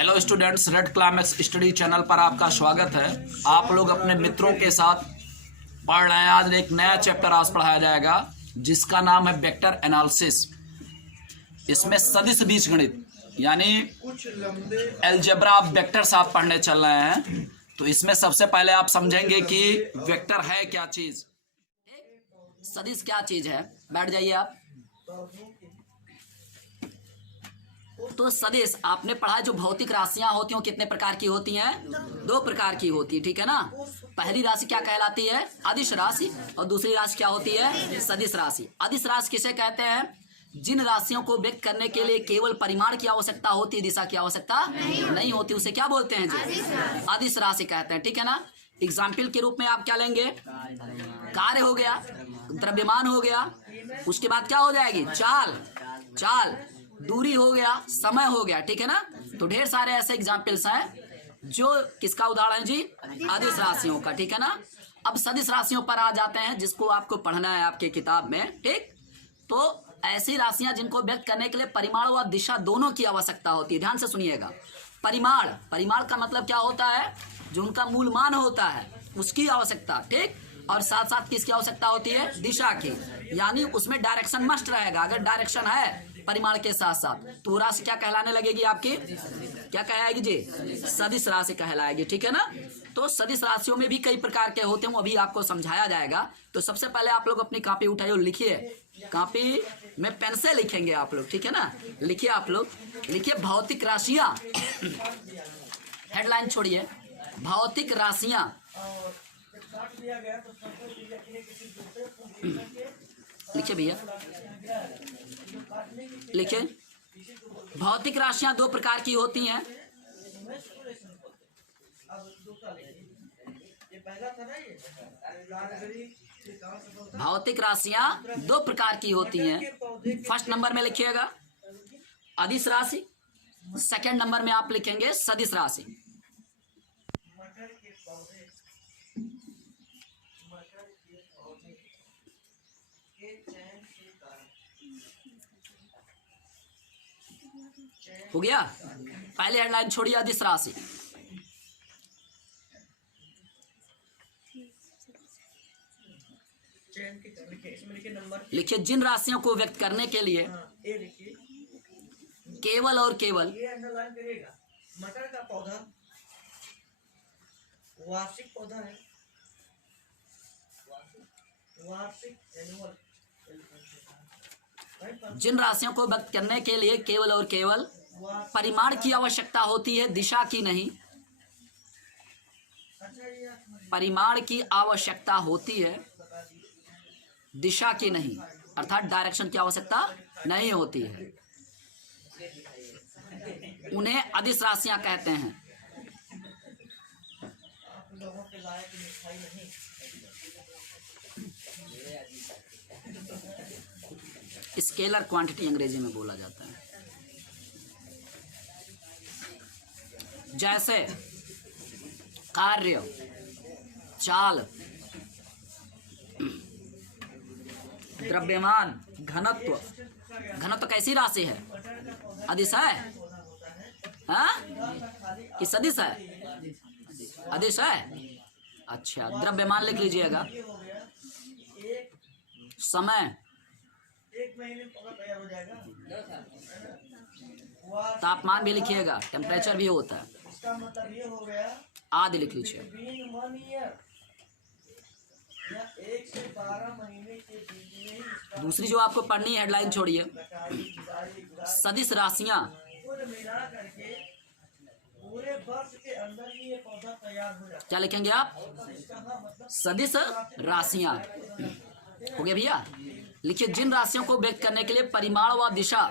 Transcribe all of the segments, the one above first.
Hello students, red climax study channel पर आपका स्वागत है। आप लोग अपने मित्रों के साथ पढ़ रहे हैं। आज एक नया चैप्टर आज पढ़ाया जाएगा जिसका नाम है वेक्टर एनालिसिस। इसमें सदिश बीजगणित यानी अलजेब्रा ऑफ वेक्टर्स आप पढ़ने चल रहे हैं। तो इसमें सबसे पहले आप समझेंगे कि वेक्टर है क्या चीज, सदिश क्या चीज है। बैठ जाइए आप। तो सदिश आपने पढ़ा है, जो भौतिक राशियां होती हैं कितने प्रकार की होती हैं? दो प्रकार की होती है, ठीक है ना। पहली राशि क्या कहलाती है? अदिश राशि। और दूसरी राशि क्या होती है? सदिश राशि। अदिश राशि किसे कहते हैं? जिन राशियों को व्यक्त करने के लिए केवल परिमाण की आवश्यकता होती है, दिशा की आवश्यकता नहीं होती, उसे क्या बोलते हैं जी? अदिश राशि कहते हैं, ठीक है ना। एग्जाम्पल के रूप में आप क्या लेंगे? कार्य हो गया, द्रव्यमान हो गया, उसके बाद क्या हो जाएगी? चाल, दूरी हो गया, समय हो गया, ठीक है ना। तो ढेर सारे ऐसे एग्जाम्पल्स हैं जो किसका उदाहरण है जी? अदिश राशियों का, ठीक है ना। अब सदिश राशियों पर आ जाते हैं जिसको आपको पढ़ना है आपके किताब में, ठीक। तो ऐसी राशियां जिनको व्यक्त करने के लिए परिमाण व दिशा दोनों की आवश्यकता होती है। ध्यान से सुनिएगा। परिमाण का मतलब क्या होता है? जो उनका मूल मान होता है उसकी आवश्यकता, ठीक। और साथ साथ किसकी आवश्यकता होती है? दिशा की, यानी उसमें डायरेक्शन मस्ट रहेगा। अगर डायरेक्शन है परिमाण के साथ साथ तो राशि क्या कहलाने लगेगी आपकी? क्या कहलाएगी जी? सदिश राशि कहलाएगी, ठीक है ना। तो सदिश राशियों में भी कई प्रकार के होते हैं, वो अभी आपको समझाया जाएगा। तो सबसे पहले आप लोग अपनी कॉपी उठाइए और लिखिए। कॉपी में पेन से लिखेंगे आप लोग, ठीक है ना। लिखिए, आप लोग लिखिए भौतिक राशियां। हेडलाइन छोड़िए, भौतिक राशियां। लिखिए भैया, लिखिए। भौतिक राशियां दो प्रकार की होती हैं। भौतिक राशियां दो प्रकार की होती हैं। फर्स्ट नंबर में लिखिएगा अदिश राशि, सेकंड नंबर में आप लिखेंगे सदिश राशि। हो गया। पहले हेडलाइन छोड़िए अदिश राशि। लिखिए जिन राशियों को व्यक्त करने के लिए केवल और केवल मटर का पौधा वार्षिक पौधा है, वार्षिक एनुअल। जिन राशियों को व्यक्त करने के लिए केवल और केवल परिमाण की आवश्यकता होती है, दिशा की नहीं। परिमाण की आवश्यकता होती है, दिशा की नहीं, अर्थात डायरेक्शन की आवश्यकता नहीं होती है, उन्हें अदिश राशियां कहते हैं। स्केलर क्वांटिटी अंग्रेजी में बोला जाता है। जैसे कार्य, चाल, द्रव्यमान, घनत्व। घनत्व कैसी राशि है? अदिश है, हाँ? कि सदिश है? अदिश है। अच्छा, द्रव्यमान लिख लीजिएगा। समय, तापमान भी लिखिएगा, टेम्परेचर भी होता है। इसका मतलब ये हो गया आदि लिख लीजिए। 1 से 12 महीने के बीच में। दूसरी जो आपको पढ़नी है हेडलाइन छोड़िए, सदिश राशियां मिला करके पूरे वर्ष के अंदर ही ये पौधा तैयार हो जाता है। क्या लिखेंगे आप? सदिश राशियां। हो गया भैया। लिखिए जिन राशियों को व्यक्त करने के लिए परिमाण व दिशा,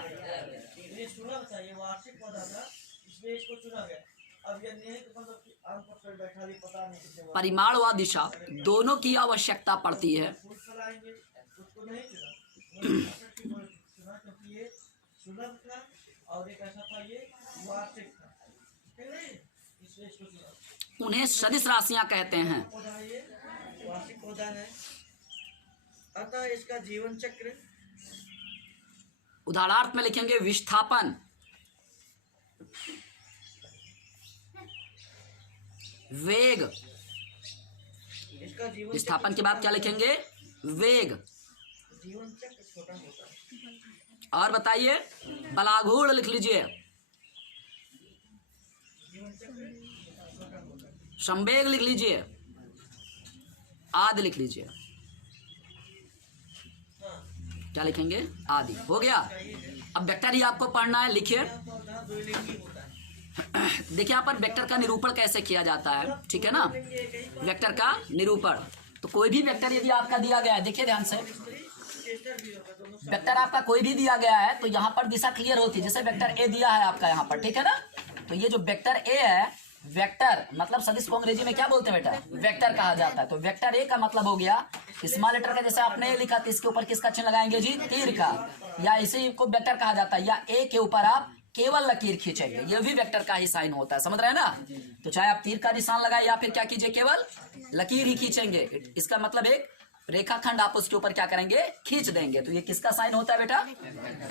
वार्षिक पौधा था, इसलिए इसको चुना गया। अब ये नहीं तो मतलब आम पर बैठा भी पता नहीं, परिमाण व दिशा दोनों की आवश्यकता पड़ती है। उसको नहीं चुना क्योंकि ये सुलभ था और एक ऐसा था ये वार्षिक था, इसलिए इसको चुना। उन्हें सदिश राशियां कहते हैं। पौधा है, ये वार्षिक पौधा है, अतः इसका जीवन चक्र उदाहरणार्थ में लिखेंगे विस्थापन, वेग। इसका जीवन विस्थापन के बाद क्या लिखेंगे? वेग। जीवन चक्र छोटा होता है। और बताइए, बलाघूर्ण लिख लीजिए। जीवन चक्र छोटा होता है। संवेग लिख लीजिए। आदि लिख लीजिए। हाँ, क्या लिखेंगे? आदि। हो गया। अब वेक्टर ही आपको पढ़ना है, लिखिए। पौधा द्विलिंगी होता है। देखिए यहाँ पर वेक्टर का निरूपण कैसे किया जाता है, ठीक है ना? वेक्टर का निरूपण, तो कोई भी वेक्टर यदि आपका दिया गया है, देखिए ध्यान से, वेक्टर आपका कोई भी दिया गया है तो यहाँ पर दिशा क्लियर होती है। जैसे वेक्टर ए दिया है आपका यहाँ पर, ठीक है ना? तो ये जो वेक्टर ए है, वेक्टर मतलब सदिश को अंग्रेजी में क्या बोलते हैं बेटा? वेक्टर कहा जाता है। तो वेक्टर ए का मतलब हो गया स्मॉल लेटर का, जैसे आपने ए लिखा तो इसके ऊपर किसका चिन्ह लगाएंगे जी? तीर का, या इसी को वेक्टर कहा जाता है। या ए के ऊपर आप केवल लकीर खींचेंगे, ये भी वेक्टर का ही साइन होता है, समझ रहे हैं ना? तो चाहे आप तीर का निशान लगाए या फिर क्या कीजिए, केवल लकीर ही खींचेंगे। इसका मतलब एक रेखाखंड आप उसके ऊपर क्या करेंगे? खींच देंगे। तो ये किसका साइन होता है बेटा?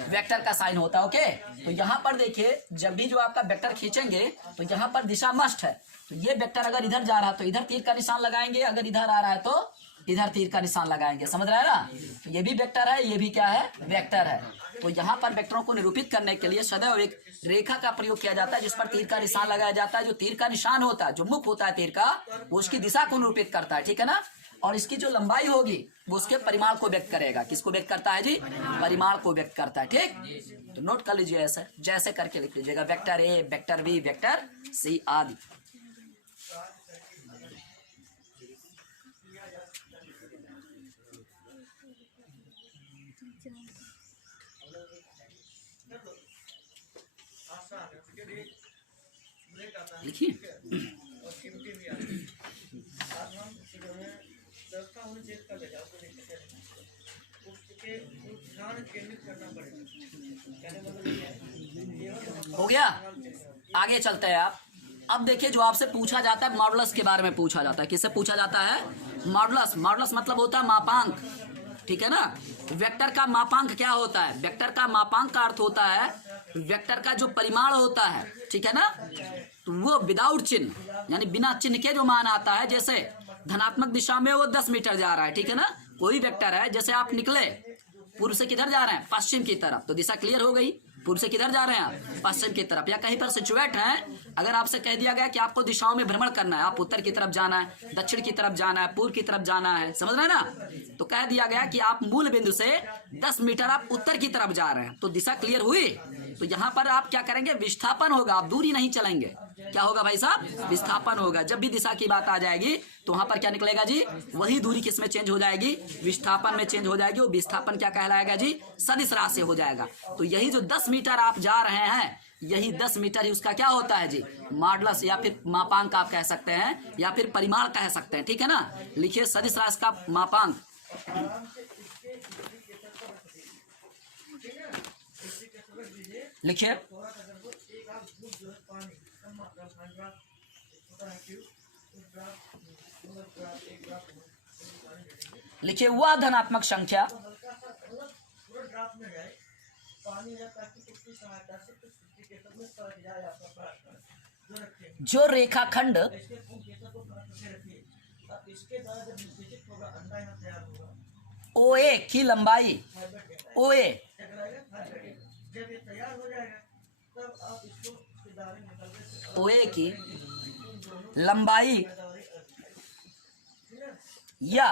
वेक्टर का साइन होता है। ओके, तो यहाँ पर देखिए, जब भी जो आपका वेक्टर खींचेंगे तो यहाँ पर दिशा मस्ट है। तो ये वेक्टर अगर इधर जा रहा है तो इधर तीर का निशान लगाएंगे, अगर इधर आ रहा है तो इधर तीर का निशान लगाएंगे, समझ रहे हैं ना? तो ये भी वेक्टर है, ये भी क्या है? वेक्टर है। तो यहाँ पर वेक्टरों को निरूपित करने के लिए सदैव एक रेखा का प्रयोग किया जाता है जिस पर तीर का निशान लगाया जाता है। जो तीर का निशान होता है, जो मुख होता है तीर का, वो उसकी दिशा को निरूपित करता है, ठीक है ना? और इसकी जो लंबाई होगी वो उसके परिमाण को व्यक्त करेगा। किसको व्यक्त करता है जी? परिमाण को व्यक्त करता है, ठीक? तो नोट कर लीजिए, ऐसे जैसे करके लिख लीजिएगा, vector A, vector B, vector C आदि। लिखिए। और कीमती भी आती है। आज हम व्यवस्था होनी चाहिए कर लेगा, उसको देखते हैं। उसके ध्यान केंद्रित करना पड़ेगा। कहने मतलब ये है, हो गया। आगे चलते हैं आप। अब देखिए, जो आपसे पूछा जाता है मॉडुलस के बारे में पूछा जाता है। किससे पूछा जाता है? मॉडुलस। मॉडुलस मतलब होता है मापांक, ठीक है ना? वेक्टर का मापांक क्या होता है? वेक्टर का मापांक का अर्थ होता है वेक्टर का जो परिमाण होता है, ठीक है ना? तो वो विदाउट चिन्ह, यानी बिना चिन्ह के जो मान आता है। जैसे धनात्मक दिशा में वो 10 मीटर जा रहा है, ठीक है ना? कोई वेक्टर है, जैसे आप निकले पूर्व से किधर जा रहे हैं? पश्चिम की तरफ, तो दिशा क्लियर हो गई। पूर्व से किधर जा रहे हैं आप? पश्चिम की तरफ। या कहीं पर सिचुएट हैं, अगर आपसे कह दिया गया कि आपको दिशाओं में भ्रमण करना है, आप उत्तर की तरफ जाना है, दक्षिण की तरफ जाना है, पूर्व की तरफ जाना है, समझ रहे हैं ना? तो कह दिया गया कि आप मूल बिंदु से 10 मीटर आप उत्तर की तरफ जा रहे हैं, तो दिशा क्लियर हुई। तो यहाँ पर आप क्या करेंगे? विस्थापन होगा, आप दूरी नहीं चलेंगे। क्या होगा भाई साहब? विस्थापन होगा। जब भी दिशा की बात आ जाएगी तो वहां पर क्या निकलेगा जी? वही दूरी किस में चेंज हो जाएगी? विस्थापन में चेंज हो जाएगी। वो विस्थापन क्या कहलाएगा जी? सदिश राशि हो जाएगा। तो यही जो 10 मीटर आप जा रहे हैं, यही 10 मीटर ही उसका क्या होता है जी? मॉडुलस, या फिर मापांक आप कह सकते हैं, या फिर परिमाण कह सकते हैं, ठीक है ना? लिखिए, सदिश राशि का मापांक। लिखिए, लिखिए वह धनात्मक संख्या जो रेखाखंड OA की लंबाई, OA OA की लंबाई या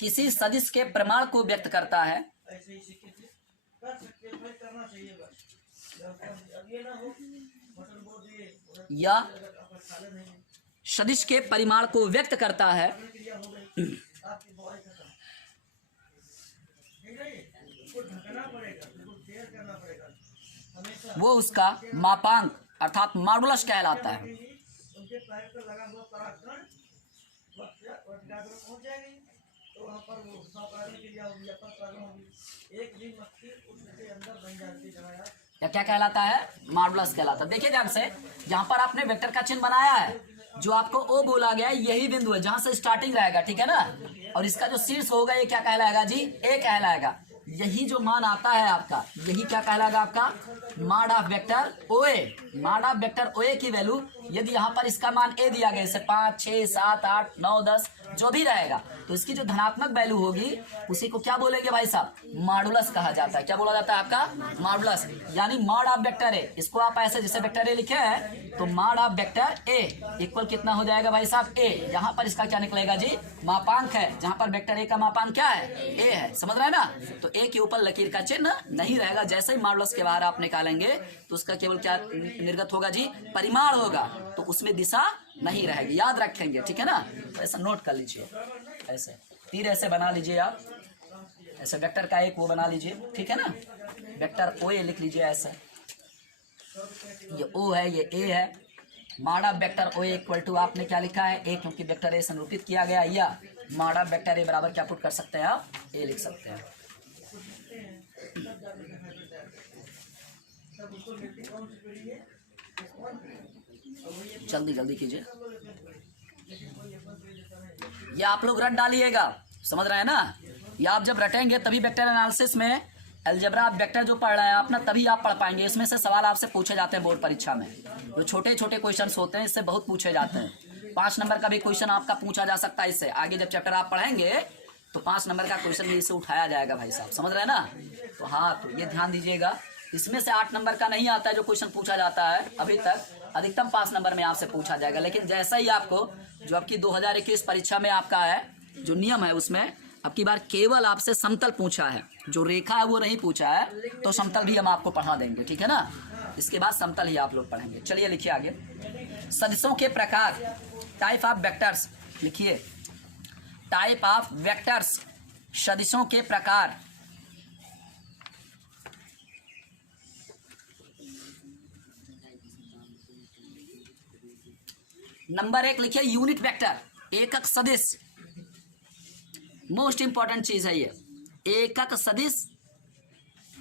किसी सदिश के प्रमाण को व्यक्त करता है, या सदिश के परिमाण को व्यक्त करता है, वो उसका मापांक अर्थात मॉडुलस कहलाता है। या क्या कहलाता है? मॉडुलस कहलाता है। देखिए ध्यान से, जहां पर आपने वेक्टर का चिन्ह बनाया है, जो आपको O बोला गया है, यही बिंदु है जहां से स्टार्टिंग रहेगा, ठीक है ना? और इसका जो शीर्ष होगा ये क्या कहलाएगा जी? A कहलाएगा। यही जो मान आता है आपका, यही क्या कहलाएगा? आपका मॉड ऑफ वेक्टर ओए, मॉड ऑफ वेक्टर ओए की वैल्यू यदि यहाँ पर इसका मान ए दिया गया, जैसे 5, 6, 7, 8, 9, 10 जो भी रहेगा, तो इसकी जो धनात्मक वैल्यू होगी उसी को क्या बोलेंगे भाई साहब, मॉडुलस कहा जाता है। क्या बोला जाता है आपका, मॉडुलस। यानी मॉड ऑफ वेक्टर ए, इसको आप ऐसे जैसे वेक्टर ए लिखे हैं तो mod of vector A equal कितना हो जाएगा भाई साहब, ए। यहाँ पर इसका क्या निकलेगा जी, मापांक है, जहाँ पर वेक्टर ए का मापांक क्या है, ए है। समझ रहे हैं ना। तो ए के ऊपर लकीर का चिन्ह नहीं रहेगा। जैसे ही मॉडुलस के बाहर आप निकालेंगे तो उसका केवल क्या निर्गत होगा जी, परिमाण होगा, तो उसमें दिशा नहीं रहेगी। याद रखेंगे, ठीक है ना। तो ऐसा नोट कर लीजिए, ऐसे तीर ऐसे बना लीजिए आप, ऐसे वेक्टर का एक वो बना लीजिए, ठीक है ना। वेक्टर ओ ए लिख लीजिए ऐसे, ये ओ है, ये ए है। Mod of vector O equal to आपने क्या लिखा है, ए, क्योंकि वेक्टर ए संरूपित किया गया, या मॉड ऑफ वेक्टर ए बराबर क्या पुट कर सकते हैं आप, ए लिख सकते हैं। जल्दी जल्दी कीजिए, ये आप लोग रट डालिएगा, समझ रहे हैं ना। ये आप जब रटेंगे तभी वेक्टर एनालिसिस में अलजेब्रा आप वेक्टर जो पढ़ रहे हैं आप ना, तभी आप पढ़ पाएंगे। इसमें से सवाल आपसे पूछे जाते हैं बोर्ड परीक्षा में, जो छोटे छोटे क्वेश्चंस होते हैं इससे बहुत पूछे जाते हैं। 5 नंबर का भी क्वेश्चन आपका पूछा जा सकता है इससे। आगे जब चैप्टर आप पढ़ेंगे तो 5 नंबर का क्वेश्चन भी इससे उठाया जाएगा भाई साहब, समझ रहे हैं ना। तो हाँ, तो ये ध्यान दीजिएगा, इसमें से 8 नंबर का नहीं आता है जो क्वेश्चन पूछा जाता है अभी तक, अधिकतम 5 नंबर में आपसे पूछा जाएगा। लेकिन जैसा ही आपको जो आपकी 2021 परीक्षा में आपका है जो नियम है, उसमें अब की बार केवल आपसे समतल पूछा है, जो रेखा है वो नहीं पूछा है। तो समतल भी हम आपको पढ़ा देंगे, ठीक है ना। इसके बाद समतल ही आप लोग पढ़ेंगे। चलिए लिखिए आगे, सदिशों के प्रकार, टाइप ऑफ वेक्टर्स लिखिए, टाइप ऑफ वेक्टर्स, सदिशों के प्रकार। नंबर 1 लिखिए यूनिट वेक्टर, एकक सदिश, मोस्ट इंपॉर्टेंट चीज है ये, एकक सदिश,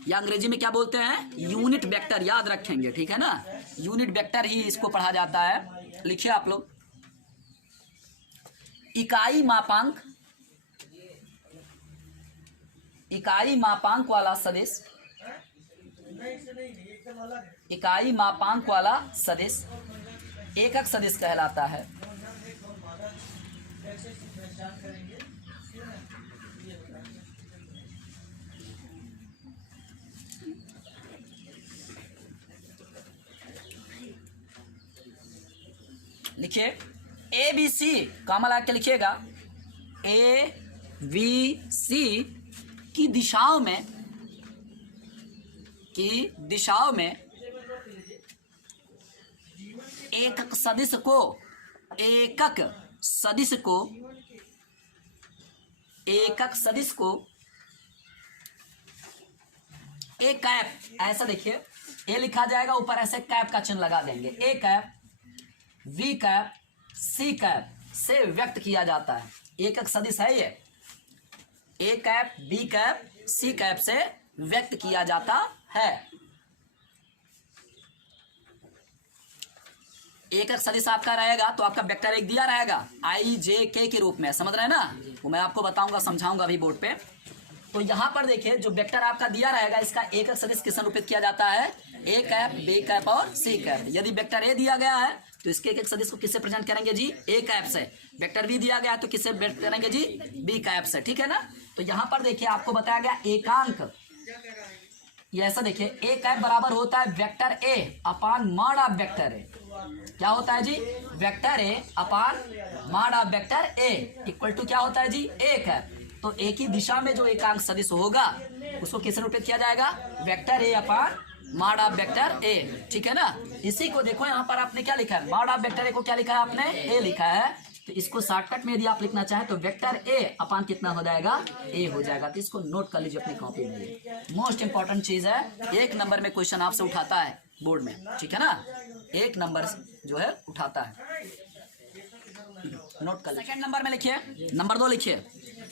या अंग्रेजी में क्या बोलते हैं, यूनिट वेक्टर। याद रखेंगे, ठीक है ना। यूनिट वेक्टर ही इसको पढ़ा जाता है। लिखिए आप लोग, इकाई मापांक, इकाई मापांक वाला सदिश, इकाई मापांक वाला सदिश एकक सदिश कहलाता है। लिखिए ए बी सी, कॉमा लगा के लिखिएगा, ए बी सी की दिशाओं में, की दिशाओं में एकक सदिश को, एकक सदिश को, एकक सदिश को ए कैप, ऐसा देखिए ए लिखा जाएगा, ऊपर ऐसे कैप का चिन्ह लगा देंगे। A cap, V cap, C cap से व्यक्त किया जाता है। एकक सदिश है ये, A cap, B cap, C cap से व्यक्त किया जाता है। एकक सदिश आपका रहेगा तो आपका वेक्टर एक दिया रहेगा आई जे के के रूप में, समझ रहे हैं ना। वो मैं आपको बताऊंगा, समझाऊंगा अभी बोर्ड पे। तो यहां पर देखिए जो वेक्टर आपका दिया रहेगा इसका एकक सदिश किससे निरूपित किया जाता है, ए कैप, बी कैप और सी कैप। यदि वेक्टर ए दिया गया है तो इसके एकक सदिश को किससे प्रेजेंट करेंगे जी, ए कैप से। वेक्टर बी दिया गया है तो किससे प्रेजेंट करेंगे जी, बी कैप से, ठीक है ना। तो यहां पर देखिए आपको बताया गया एकांक, ये ऐसा देखिए ए कैप बराबर होता है vector A upon mod of vector A. क्या होता है जी, vector A upon mod of vector A equal to क्या होता है जी, ए कैप। तो एक ही दिशा में जो एकांक सदिश होगा उसको किससे निरूपित किया जाएगा, vector A upon mod of vector ए, ठीक है ना। इसी को देखो यहाँ पर आपने क्या लिखा है, मॉड ऑफ वेक्टर ए को क्या लिखा है आपने, ए लिखा है। तो इसको शॉर्टकट में यदि आप लिखना चाहें तो वेक्टर ए अपान कितना हो जाएगा, ए हो जाएगा। तो इसको नोट कर लीजिए अपनी कॉपी में, मोस्ट इंपॉर्टेंट चीज है। 1 नंबर में क्वेश्चन आपसे उठाता है बोर्ड में, ठीक है ना। 1 नंबर जो है उठाता है, नोट कर लीजिए। सेकंड नंबर में लिखिए, नंबर 2 लिखिए,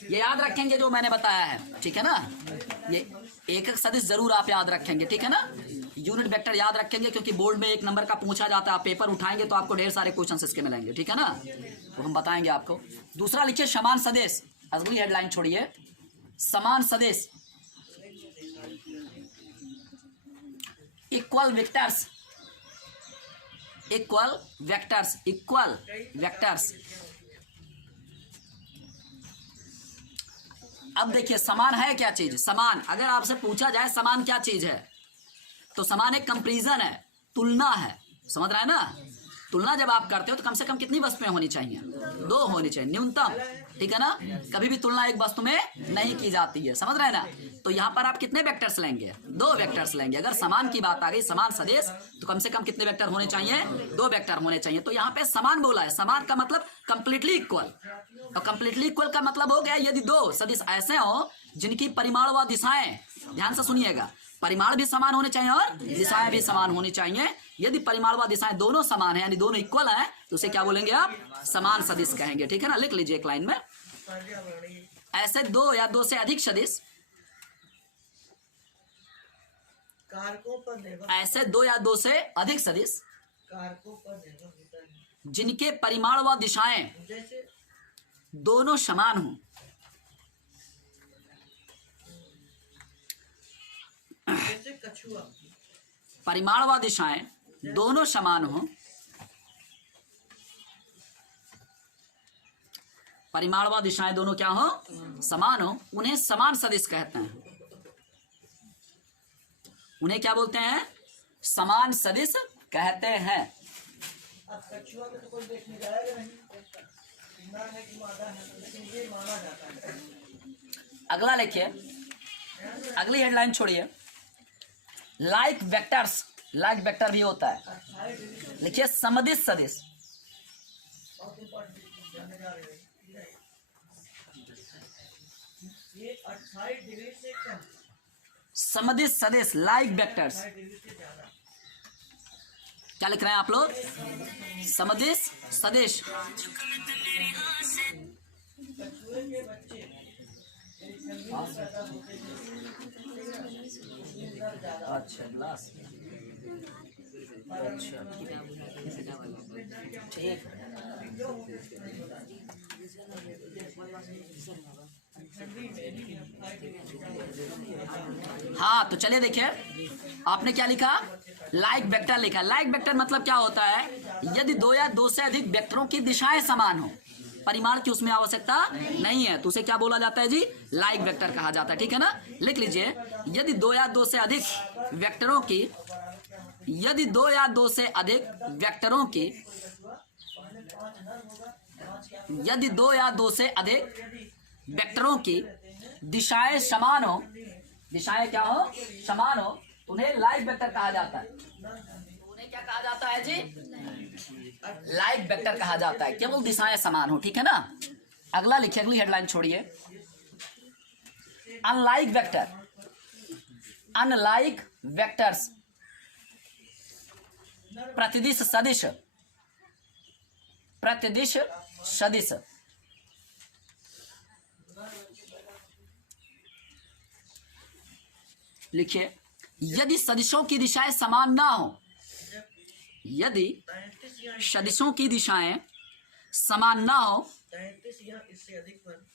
ये याद रखेंगे जो मैंने बताया है, ठीक है ना। ये एकक सदिश जरूर आप याद रखेंगे, ठीक है ना। यूनिट वेक्टर याद रखेंगे क्योंकि बोर्ड में 1 नंबर का पूछा जाता है। आप पेपर उठाएंगे तो आपको ढेर सारे क्वेश्चन इसके मिलेंगे, ठीक है ना। तो हम बताएंगे आपको। दूसरा लिखिए समान सदिश, अगली हेडलाइन छोड़िए, समान सदिश। Equal vectors, equal vectors, equal vectors. अब देखिए समान है क्या चीज? समान अगर आपसे पूछा जाए समान क्या चीज है, तो समान एक कंपैरिजन है, तुलना है। समझ रहा है ना? तुलना जब आप करते हो तो कम से कम कितनी वस्तुएं होनी चाहिए? 2 होनी चाहिए न्यूनतम, ठीक है ना? कभी भी तुलना एक वस्तु में नहीं की जाती है, समझ रहे हैं ना? तो यहाँ पर आप कितने वेक्टर्स लेंगे? 2 वेक्टर्स लेंगे। अगर समान की बात आ गई, समान सदिश, तो कम से कम कितने वेक्टर होने चाहिए? 2 वेक्टर होने चाहिए। तो यहाँ पे समान बोला है, समान का मतलब कंप्लीटली इक्वल। और कंप्लीटली इक्वल का मतलब हो गया यदि 2 सदिश ऐसे हो जिनकी परिमाण व दिशाएं, ध्यान से सुनिएगा, परिमाण भी समान होने चाहिए और दिशाएं भी समान होनी चाहिए। यदि परिमाण व दिशाएं दोनों समान है, यानी दोनों इक्वल हैं, तो उसे क्या बोलेंगे आप? समान सदिश कहेंगे, ठीक है ना? लिख लीजिए एक लाइन में। ऐसे 2 या 2 से अधिक सदिश, कारकों पर निर्भर, ऐसे 2 या 2 से अधिक सदिश कारकों पर निर्भर होता है। जिनके परिमाण व दिशाएं जैसे दोनों समान हों, जैसे कछुआ, परिमाण व दिशाएं दोनों समान हों, परिमाण व दिशाएं दोनों क्या हो? समान हो, उन्हें समान सदिश कहते हैं। उन्हें क्या बोलते हैं? समान सदिश कहते हैं। अब कछुआ में तो कोई देखने जाएगा नहीं, ना है कि मादा है, लेकिन ये माना जाता है। अगला लिखिए, अगली हेडलाइन छोड़िए। लाइक वेक्टर्स, लाइक वेक्टर भी होता है। लिखिए समदिश सदिश, बहुत इंपॉर्टेंट जानने जा रहे हैं। ये 28 डिग्री से कम, समदिश सदिश, लाइक वेक्टर्स। 28 डिग्री से ज्यादा। क्या लिख रहे हैं आप लोग? समदिश सदिश। कछुए के बच्चे ठंडी में पैदा होते हैं, ज्यादा। अच्छा ग्लास, अच्छा ठीक। हाँ तो चलिए देखिए, आपने क्या लिखा? लाइक वेक्टर लिखा। लाइक वेक्टर मतलब क्या होता है? यदि 2 या 2 से अधिक वेक्टरों की दिशाएं समान हो, परिमाण की उसमें आवश्यकता नहीं है, तो उसे क्या बोला जाता है जी? लाइक वेक्टर कहा जाता है, ठीक है ना? लिख लीजिए, यदि 2 या 2 से अधिक वेक्टरों की, यदि 2 या 2 से अधिक वेक्टरों की, यदि 2 या 2 से अधिक वेक्टरों की दिशाएं समान हो, दिशाएं क्या हो? समान हो, उन्हें लाइक वेक्टर कहा जाता है। उन्हें क्या कहा जाता है जी? लाइक वेक्टर कहा जाता है, केवल दिशाएं समान हो, ठीक है ना? अगला लिखिए, अगली हेडलाइन छोड़िए। अनलाइक वेक्टर, अनलाइक वेक्टर्स प्रतिदिश सदिश, प्रतिदिश सदिश। लिखिए, यदि सदिशों की दिशाएं समान ना हो, यदि 33 या सदिशों की दिशाएं समान ना हो, 33 या इससे अधिक पर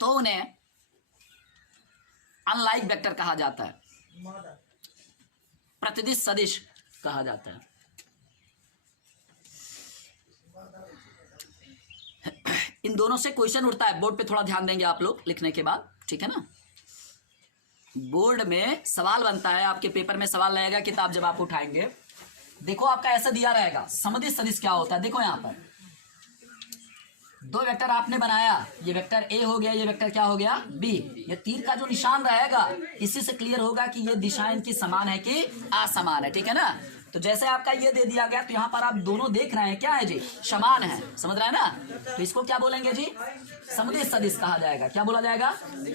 तो उन्हें अनलाइक वेक्टर कहा जाता है, मादा। प्रतिदिश सदिश कहा जाता है। इन दोनों से क्वेश्चन उठता है, बोर्ड पे थोड़ा ध्यान देंगे आप लोग लिखने के बाद, ठीक है ना? बोर्ड में सवाल बनता है, आपके पेपर में सवाल रहेगा, किताब जब आप उठाएंगे, देखो आपका ऐसा दिया रहेगा, समदिश सदिश क्या होता है। देखो यहाँ पर 2 वेक्टर आपने बनाया, ये वेक्टर ए हो गया, ये वेक्टर क्या हो गया? बी। ये तीर का जो निशान रहेगा, इसी से क्लियर होगा कि ये दिशाएं इनकी समान है कि असमान है, ठीक है ना? तो जैसे आपका ये दे दिया गया, तो यहाँ पर आप दोनों देख रहे हैं क्या है जी? समान है, समझ रहे हैं ना? तो इसको क्या बोलेंगे जी? समदिश सदिश कहा जाएगा। क्या बोला जाएगा?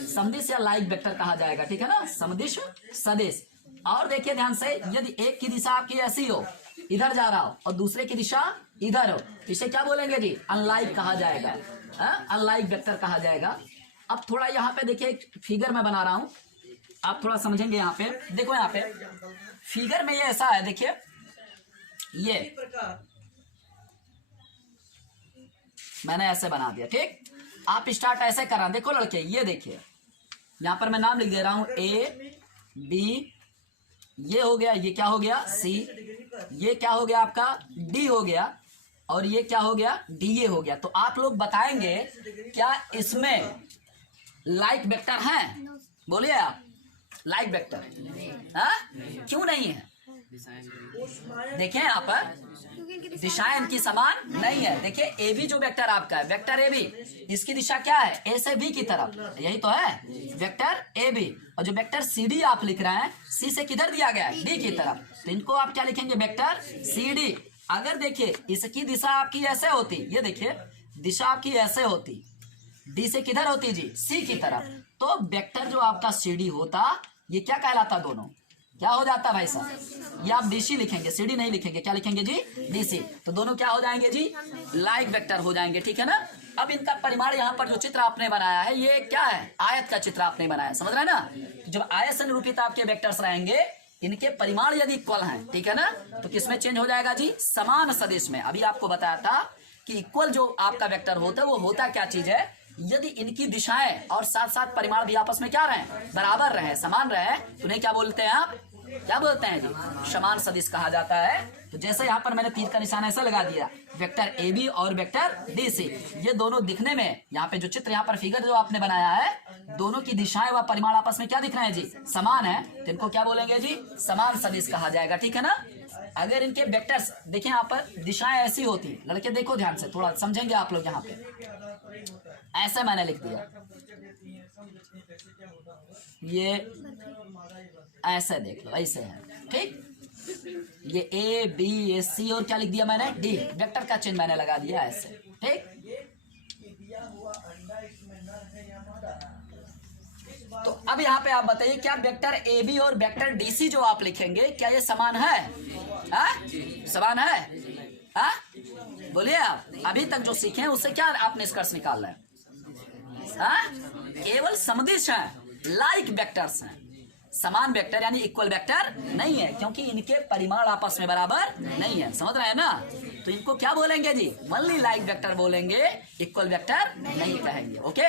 समदिश या लाइक वेक्टर कहा जाएगा, ठीक है ना? समदिश सदिश। और देखिए ध्यान से, यदि एक की दिशा आपकी ऐसी हो, इधर जा रहा हो, और दूसरे की दिशा इधर हो, इसे क्या बोलेंगे जी? अनलाइक कहा जाएगा, अनलाइक वेक्टर कहा जाएगा। अब थोड़ा यहाँ पे देखिए, एक फिगर में बना रहा हूं, आप थोड़ा समझेंगे। यहाँ पे देखो, यहाँ पे फिगर में ये ऐसा है, देखिए ये इसी प्रकार मैंने ऐसे बना दिया, ठीक? आप स्टार्ट ऐसे कर रहे हैं। देखो लड़के, ये देखिए, यहाँ पर मैं नाम लिख दे रहा हूं, ए बी, ये हो गया, ये क्या हो गया सी, ये क्या हो गया आपका डी हो गया, और ये क्या हो गया डी ए हो गया। तो आप लोग बताएंगे क्या इसमें लाइक वेक्टर हैं? बोलिए आप, लाइक वेक्टर हाँ क्यों नहीं है? देखें यहाँ पर दिशाएं इनकी समान नहीं है। देखिए ए बी जो वेक्टर आपका है, वेक्टर ए बी, इसकी दिशा क्या है? ए से बी की तरफ, यही तो है वेक्टर ए बी। और जो वेक्टर सी डी आप लिख रहे हैं, सी से किधर दिया गया है? डी की तरफ, तो इनको आप क्या लिखेंगे? Vector C D. अगर देखिए इसकी दिशा आपकी ऐसे होती, ये देखिए दिशा आपकी ऐसे होती, डी से किधर होती जी? सी की तरफ, तो वेक्टर जो आपका सी डी होता, ये क्या कहलाता? दोनों क्या हो जाता भाई साहब? ये आप डीसी लिखेंगे, सीडी नहीं लिखेंगे, क्या लिखेंगे जी? डीसी। तो दोनों क्या हो जाएंगे जी? लाइक वेक्टर हो जाएंगे, ठीक है ना। अब इनका परिमाण यहाँ पर जो चित्र आपने बनाया है, ये क्या है? आयत का चित्र आपने बनाया, समझ रहे हैं ना। तो जब आयत से निरूपित आपके वेक्टर्स रहेंगे, इनके परिमाण यदि इक्वल हैं, ठीक है ना, तो किसमें चेंज हो जाएगा जी? समान सदिश में। अभी आपको बताया था कि इक्वल जो आपका वेक्टर होता है, वो होता क्या चीज है? यदि इनकी दिशाएं और साथ साथ परिमाण भी आपस में क्या रहे? बराबर रहे, समान रहे, तो उन्हें क्या बोलते हैं आप? क्या बोलते हैं जी? समान सदिश कहा जाता है। तो जैसे यहाँ पर मैंने तीर का निशान ऐसा लगा दिया, वेक्टर ए बी और वेक्टर डी सी, ये दोनों दिखने में, यहाँ पे जो चित्र, यहाँ पर फिगर जो आपने बनाया है, दोनों की दिशाएं व परिमाण आपस में क्या दिख रहे हैं जी? समान है, तो इनको क्या बोलेंगे जी? समान सदिश कहा जाएगा, ठीक है ना। अगर इनके वेक्टर्स देखें, यहाँ पर दिशाएं ऐसी होती, लड़के देखो ध्यान से, थोड़ा समझेंगे आप लोग। यहाँ पे ऐसे मैंने लिख दिया, ये ऐसे देख लो, ऐसे है, ठीक। ये ए बी ए सी और क्या लिख दिया मैंने? डी। वेक्टर का चिन्ह मैंने लगा दिया ऐसे, ठीक। तो अब यहाँ पे आप बताइए, क्या वेक्टर ए बी और वेक्टर डी सी जो आप लिखेंगे, क्या ये समान है? समान है? बोलिए आप। अभी तक जो सीखे हैं उससे क्या आप निष्कर्ष निकाल रहे हैं? केवल समदिश है, लाइक वेक्टर्स हैं, समान वेक्टर यानी इक्वल वेक्टर नहीं है, क्योंकि इनके परिमाण आपस में बराबर नहीं है, समझ रहे हैं ना। तो इनको क्या बोलेंगे जी? ओनली लाइक वेक्टर बोलेंगे, इक्वल वेक्टर नहीं कहेंगे। ओके,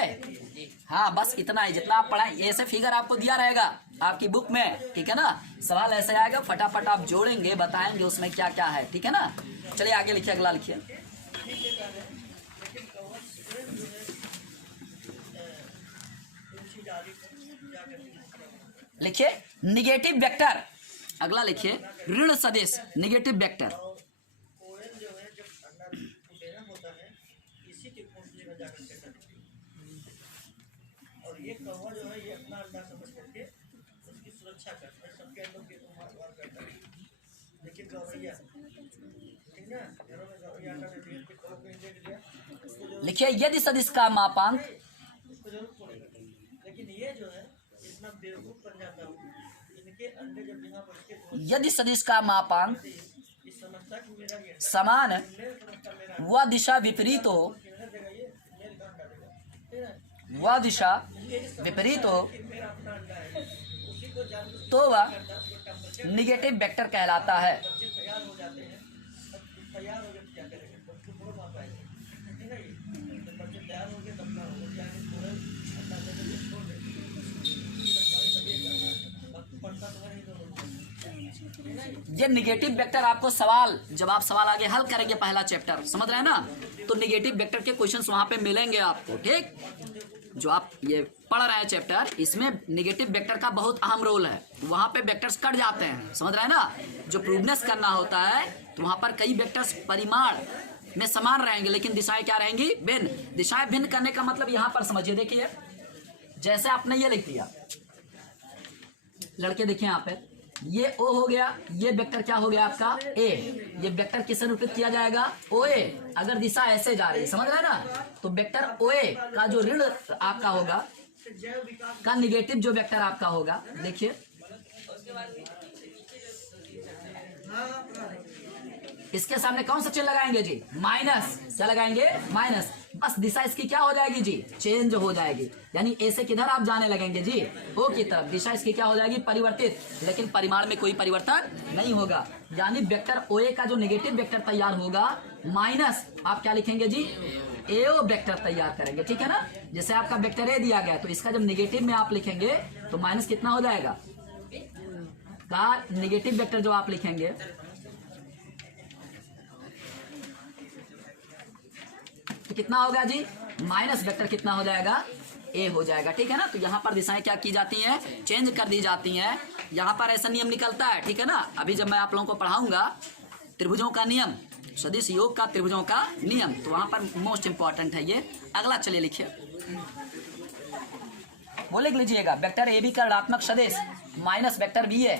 हाँ बस इतना ही, जितना आप पढ़ाएं। ऐसे फिगर आपको दिया रहेगा आपकी बुक में, ठीक है ना। सवाल ऐसे आएगा, फटाफट आप जोड़ेंगे, बताएंगे उसमें क्या क्या है, ठीक है ना। चलिए आगे लिखिए, अगला लिखिए। लिखिए निगेटिव वेक्टर। अगला लिखिए ऋण सदिश, निगेटिव वेक्टर। कोयल जो है जब अंडा फुटेना होता है, इसी के घोंसले में जाकर के करती है, और ये कौवा जो है ये अपना अंडा समझ करके उसकी सुरक्षा करता है, सबके अंडों की मार करता है। लेकिन गौरैया, ठीक ना, घरों में गौरैया अंडा देती है, कौवा को इंजेक्ट दिया, उसको जो लिखिए यदि सदिश का मापांक, उसको जरूर पड़ेगा। लेकिन ये जो है इतना बेवकूफ बन जाता हूँ, इनके अंडे जब यहाँ पर इसके यदि सदिश का मापांक इस समझता कि मेरा ये समान व दिशा विपरीत हो, वह दिशा विपरीत हो, तो वह निगेटिव वेक्टर कहलाता है। तैयार हो जाते हैं, तैयार हो गए क्या करेंगे? बच्चे पूरा माप आएगा, ठीक है। जब बच्चे तैयार हो गए तब क्या होगा? क्या है, पूरा अपना जगह छोड़ देते पढ़ता तो है, ये निगेटिव वेक्टर आपको सवाल, जब आप सवाल आगे हल करेंगे पहला चैप्टर, समझ रहे हैं ना, तो निगेटिव वेक्टर के क्वेश्चंस वहां पे मिलेंगे आपको, ठीक। जो आप ये पढ़ रहे हैं चैप्टर, इसमें निगेटिव वेक्टर का बहुत अहम रोल है। वहां पे वेक्टर्स कट जाते हैं, समझ रहे हैं ना। जो प्रूवनेस करना होता है, तो वहां पर कई वेक्टर्स परिमाण में समान रहेंगे, लेकिन दिशाएं क्या रहेंगी? भिन्न। दिशाएं भिन्न करने का मतलब यहाँ पर समझिए, देखिए जैसे आपने ये लिख दिया, लड़के देखिए यहाँ पे, ये ओ हो गया, ये वेक्टर क्या हो गया आपका? ए। ये वेक्टर किससे निरूपित किया जाएगा? ओ ए। अगर दिशा ऐसे जा रही है, समझ रहे हैं ना, तो वेक्टर ओ ए का जो ऋण आपका होगा, का निगेटिव जो वेक्टर आपका होगा, देखिए इसके सामने कौन सा चिन्ह लगाएंगे जी? माइनस। क्या लगाएंगे? माइनस। बस दिशा इसकी क्या हो जाएगी जी? चेंज हो जाएगी, यानी ए से किधर आप जाने लगेंगे जी? ओ की तरफ। दिशा इसकी क्या हो जाएगी? परिवर्तित, लेकिन परिमाण में कोई परिवर्तन नहीं होगा। यानी वेक्टर ओ ए का जो नेगेटिव वेक्टर तैयार होगा, माइनस आप क्या लिखेंगे जी? एओ वेक्टर तैयार करेंगे, ठीक है ना। जैसे आपका वेक्टर ए दिया गया, तो इसका जब नेगेटिव में आप लिखेंगे तो माइनस कितना हो जाएगा? का नेगेटिव वेक्टर जो आप लिखेंगे तो कितना होगा जी, माइनस वेक्टर कितना हो जाएगा, ए हो जाएगा। ठीक है ना। तो यहाँ पर दिशाएं क्या की जाती हैं, चेंज कर दी जाती हैं। यहाँ पर ऐसा नियम निकलता है। ठीक है ना। अभी जब मैं आप लोगों को पढ़ाऊंगा त्रिभुजों का नियम, सदिश योग का त्रिभुजों का नियम, तो वहां पर मोस्ट इंपॉर्टेंट है ये। अगला चलिए लिखिए, वो लिख लीजिएगा वेक्टर ए बी का ऋणात्मक सदिश माइनस वेक्टर बी ए,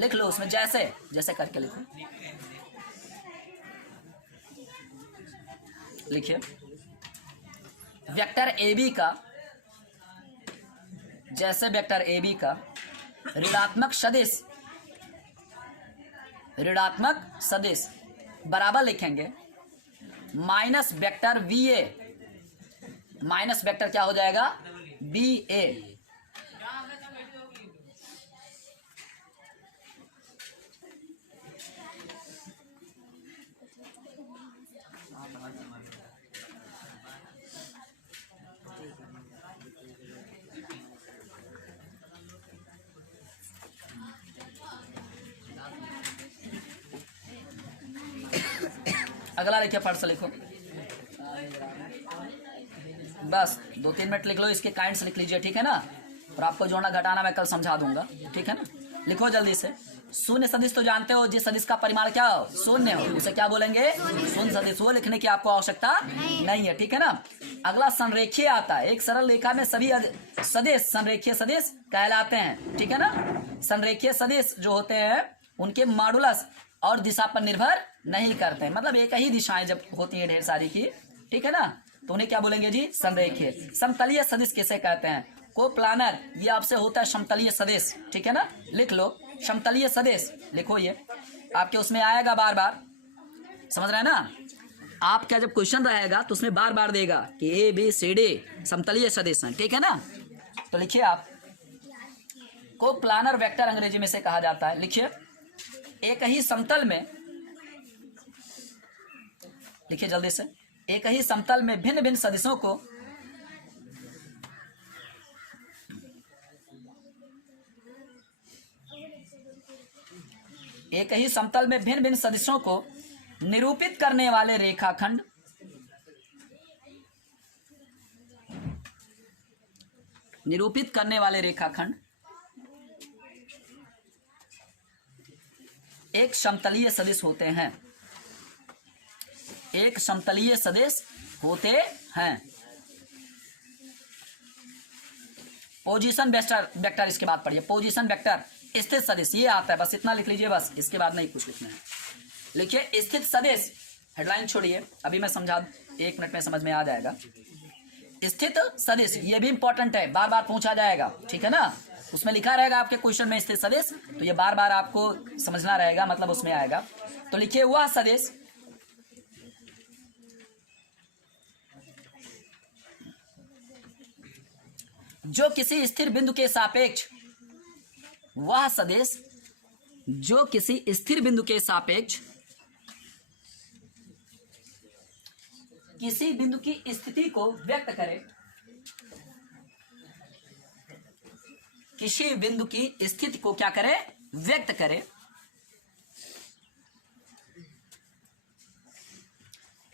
लिख लो उसमें जैसे जैसे करके लिखो। लिखिए वेक्टर ए बी का, जैसे वेक्टर ए बी का ऋणात्मक सदिश, ऋणात्मक सदिश बराबर लिखेंगे माइनस वेक्टर बी ए, माइनस वेक्टर क्या हो जाएगा, बी ए। अगला लिखिए, फट से लिखो, बस 2-3 मिनट लिख लो, इसके काइंड्स लिख लीजिए। ठीक है ना। और आपको जोड़ना घटाना मैं कल समझा दूंगा। ठीक है ना। लिखो जल्दी से। शून्य सदिश तो जानते हो, जिस सदिश का परिमाण क्या हो, शून्य हो, उसे क्या बोलेंगे, शून्य सदिश। वो लिखने की आपको आवश्यकता नहीं है। ठीक है ना। अगला संरेखीय आता है। एक सरल रेखा में सभी सदिश संरेखीय सदिश कहलाते हैं। ठीक है ना। संरेखीय सदिश जो होते हैं उनके मॉडुलस और दिशा पर निर्भर नहीं करते हैं, मतलब एक ही दिशाएं जब होती है ढेर सारी की। ठीक है ना। तो उन्हें क्या बोलेंगे जी, संरेखीय। समतलीय सदिश किसे कहते हैं, कोप्लानर, ये आपसे होता है समतलीय सदिश। ठीक है ना। लिख लो समतलीय सदिश, लिखो, ये आपके उसमें आएगा बार बार, समझ रहे हैं ना। आपका जब क्वेश्चन रहेगा तो उसमें बार बार देगा कि ए बी सी डी समतलीय सदिश हैं। ठीक है ना। तो लिखिए आप, कोप्लानर वेक्टर अंग्रेजी में से कहा जाता है। लिखिए एक ही समतल में, लिखिए जल्दी से, एक ही समतल में भिन्न भिन्न सदिशों को एक ही समतल में भिन्न भिन्न सदिशों को निरूपित करने वाले रेखाखंड निरूपित करने वाले रेखाखंड एक समतलीय सदिश होते हैं, एक समतलीय सदिश होते हैं। पोजीशन वेक्टर इसके बाद पढ़िए, पोजीशन वेक्टर स्थित सदिश, ये आता है, बस इतना लिख लीजिए, बस इसके बाद नहीं कुछ लिखना है। लिखिए स्थित सदिश, हेडलाइन छोड़िए, अभी मैं समझा, 1 मिनट में समझ में आ जाएगा। स्थित सदिश ये भी इंपॉर्टेंट है, बार बार पूछा जाएगा। ठीक है ना। उसमें लिखा रहेगा आपके क्वेश्चन में स्थित सदिश, तो ये बार बार आपको समझना रहेगा, मतलब उसमें आएगा। तो लिखिए वह सदिश जो किसी स्थिर बिंदु के सापेक्ष, वह सदिश जो किसी स्थिर बिंदु के सापेक्ष किसी बिंदु की स्थिति को व्यक्त करे, किसी बिंदु की स्थिति को क्या करे, व्यक्त करे,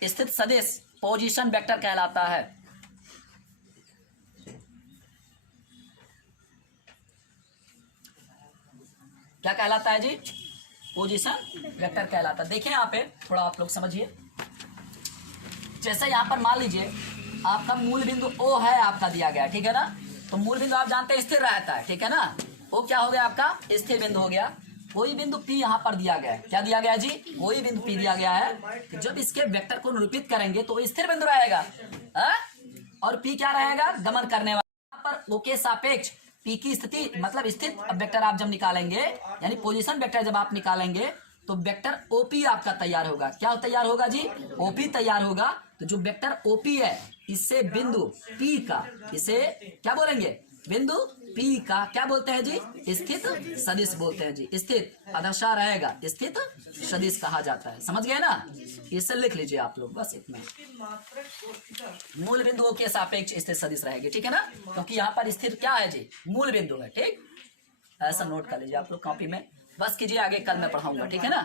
स्थित सदिश पोजीशन वेक्टर कहलाता है। क्या कहलाता है जी, पोजीशन वेक्टर कहलाता है। देखिए यहाँ पे थोड़ा आप लोग समझिए, जैसे यहाँ पर मान लीजिए आपका मूल बिंदु O है, आपका दिया गया। ठीक है ना। तो मूल बिंदु आप जानते हैं स्थिर रहता है। ठीक है ना। वो क्या हो गया, आपका स्थिर बिंदु हो गया। कोई बिंदु P यहाँ पर दिया गया है, क्या दिया गया जी, कोई बिंदु P दिया गया है। जब इसके वेक्टर को निरूपित करेंगे तो स्थिर बिंदु रहेगा और P क्या रहेगा, गमन करने वाला। यहाँ पर O के सापेक्ष P की स्थिति, मतलब स्थित वेक्टर आप जब निकालेंगे, यानी पोजीशन वेक्टर जब आप निकालेंगे तो वेक्टर OP आपका तैयार होगा। क्या तैयार होगा जी, OP तैयार होगा। तो जो वेक्टर OP है, इससे बिंदु P का, इसे क्या बोलेंगे, बिंदु P का क्या बोलते हैं जी, स्थित सदिश बोलते हैं जी। स्थित अदशा रहेगा, स्थित सदिश कहा जाता है। समझ गए ना। इसे लिख लीजिए आप लोग, बस इतना। मूल बिंदुओं के सापेक्ष स्थित सदिश रहेगी। ठीक है ना। क्योंकि यहाँ पर स्थित क्या है जी, मूल बिंदु है। ठीक ऐसा नोट कर लीजिए आप लोग कॉपी में, बस कीजिए, आगे कल मैं पढ़ाऊंगा, ठीक है ना।